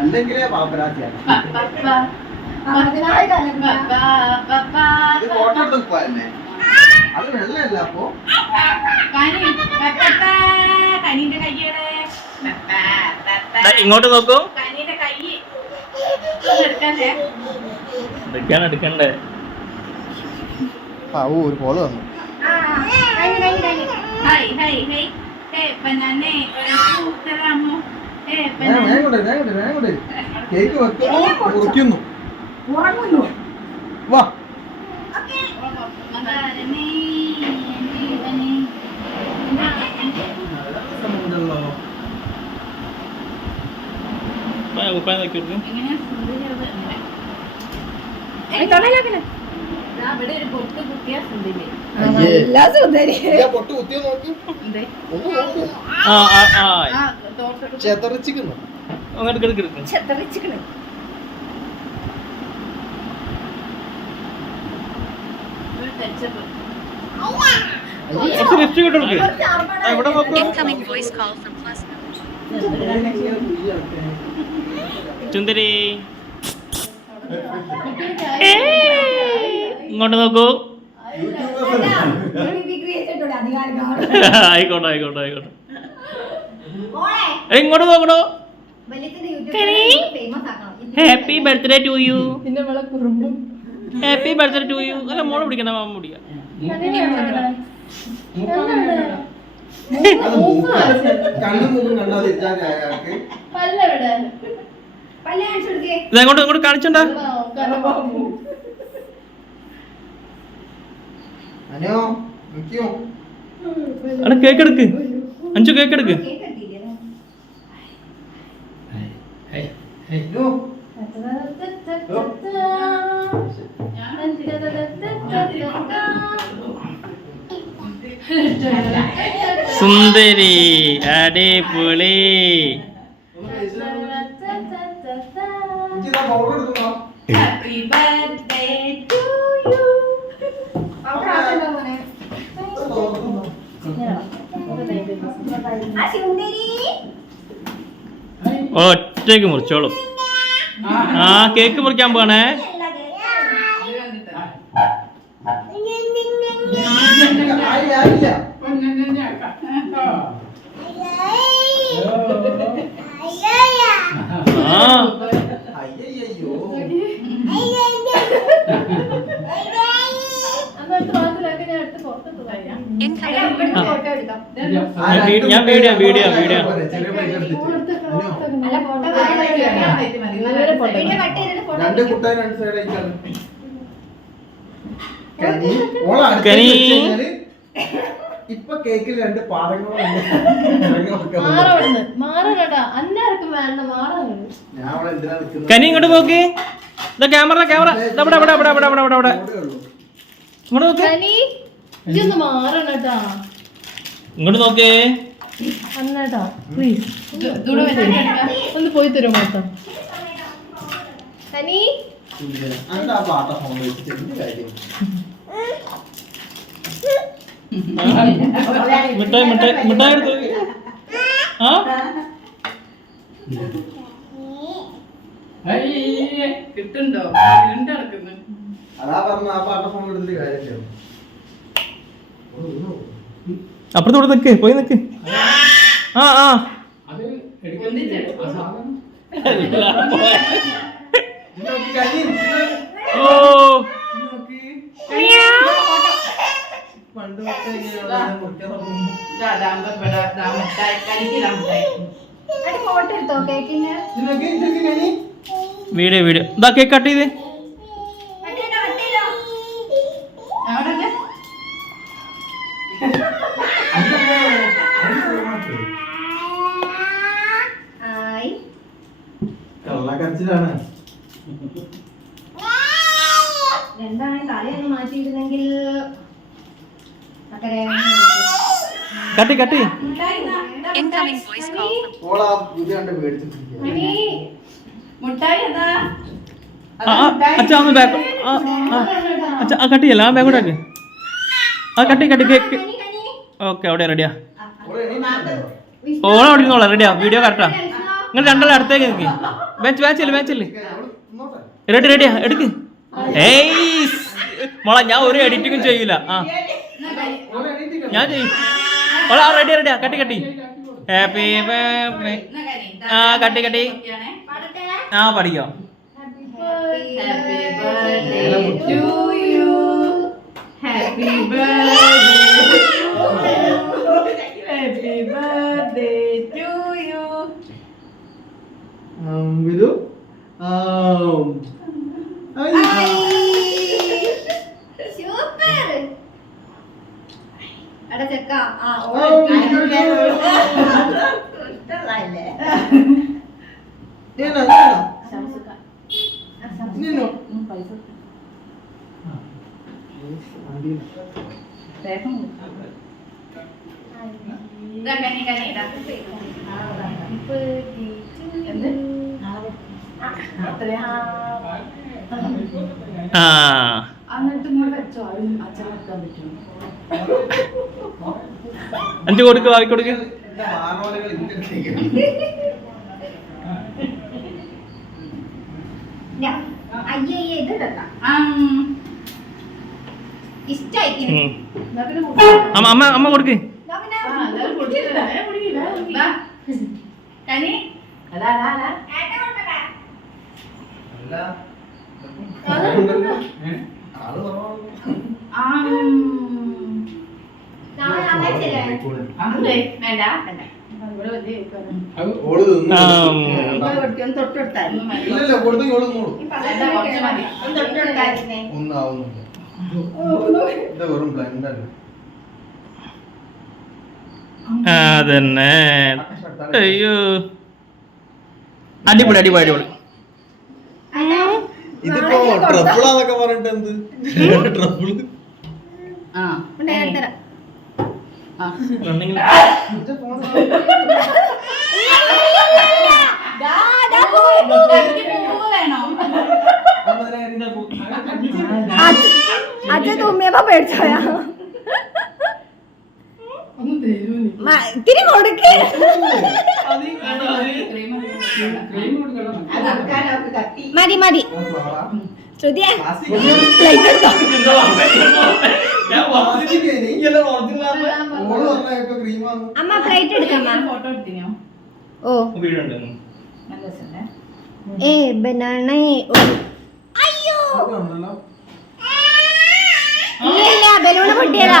അല്ലെങ്കിലേ പാപ്പരാത്തിയാണ്. ഫോട്ടോ എടുത്ത് പോയല്ലേ? അത് വെള്ളമല്ല. അപ്പൊ ഇങ്ങോട്ട് നോക്കൂ. എടുക്കണ്ടേ? ഒരു കോള് വന്നു. കേക്ക് വെക്കുന്നു. വാ ചെതറിച്ചിരിക്കുന്നു. ചുന്ദരി ഇങ്ങോട്ട് നോക്കൂ. ആയിക്കോട്ടെ ആയിക്കോട്ടെ ആയിക്കോട്ടെ. ഇങ്ങോട്ട് നോക്കണോ? Happy birthday to you. Happy birthday to you. അല്ല മോളെ പിടിക്കണ, മാമ പിടിക്കാം. ഇതങ്ങോട്ട് ഇങ്ങോട്ട് കാണിച്ചോണ്ടാ. അവിടെ കേക്ക് എടുക്ക്. അഞ്ചു കേക്ക് എടുക്ക്. സുന്ദരി അടിപൊളി. Happy birthday to you. ഒറ്റയ്ക്ക് മുറിച്ചോളും. ആ കേക്ക് മുറിക്കാൻ പോണേ. ഞാൻ വീഡിയോ വീഡിയോ വീഡിയോ ഇപ്പൊ കേക്കിൽ രണ്ട് പാടങ്ങളും കനി ഇങ്ങോട്ട് നോക്കി. ക്യാമറ ക്യാമറ ഇവിടെ ഇവിടെ ഇവിടെ ഇവിടെ ഇവിടെ ഇവിടെ ഇങ്ങോട്ട് നോക്ക്. ഇങ്ങോട്ട് നോക്കേ. ഒന്ന് പോയി തരുമോ മൊത്തം? കനി മിഠായി മിഠായി മിഠായി എടുത്തു. ആ കിട്ടുണ്ടോ? അതാ പറഞ്ഞ ആ പാട്ട ഫോൺ എടുത്തിട്ട് കാര്യമില്ല. അപ്പുറത്തോടെ നിക്ക്, പോയി നിക്ക്. ആ ആ ഓ വീഡിയോ വീഡിയോ. ഇതാ കേക്ക് കട്ട് ചെയ്തേ. കള്ളക്കരച്ചിലാണ്. എന്താണ് കളിയൊന്ന് മാറ്റിയിരുന്നെങ്കിൽ കട്ടി കട്ടി. അച്ഛാ ഒന്ന് ബാക്ക്. അച്ഛാ ആ കട്ട് ചെയ്യല്ല, ആ ബാക്കോട്ട് ആക്ക്. ആ കട്ടി കട്ടി കേക്ക്. ഓക്കെ അവിടെ റെഡിയാ. ഓളെ അവിടെ ഇരുന്നോളാം. റെഡിയാ. Video correct. നിങ്ങൾ രണ്ടാളും അടുത്തേക്ക് നിൽക്ക്. മാച്ചില്ല റെഡി റെഡിയാ എടുക്ക്. ഏയ് മോളെ ഞാൻ ഒരു എഡിറ്റിങ്ങും ചെയ്യൂല. ആ ഞാൻ ചെയ്യും. മോളെ റെഡി റെഡിയാ കട്ടി ഹാപ്പി ബർത്ത്ഡേ. ആ കട്ടി ആ പഠിക്കാം. Happy birthday to you. Happy birthday to you. Happy birthday to you. Vidhu super അട ചെക്ക ആ അഞ്ചു കൊടുക്ക് വാങ്ങി കൊടുക്ക്. അയ്യേ ഇത് ഇഷ്ടായി അമ്മ കൊടുക്ക്. അതന്നെ. അയ്യോ അടിപൊളി അടിപൊളി അടിപൊളി. ഇതിപ്പോ ട്രബിളാന്നൊക്കെ പറഞ്ഞിട്ട് എന്ത് ട്രബിള് അച്ഛ തുമ്മിയപ്പോ പേടിച്ചോയാ ഇത്തിരി കൊടുക്കേ മതി മതി ശ്രുതിയെ അമ്മ പ്ലേറ്റ് എടുക്കമ്മ. ഓ ഏ ബനാന അയ്യോ ഇല്ല ബലൂണ് പൊട്ടിയതാ.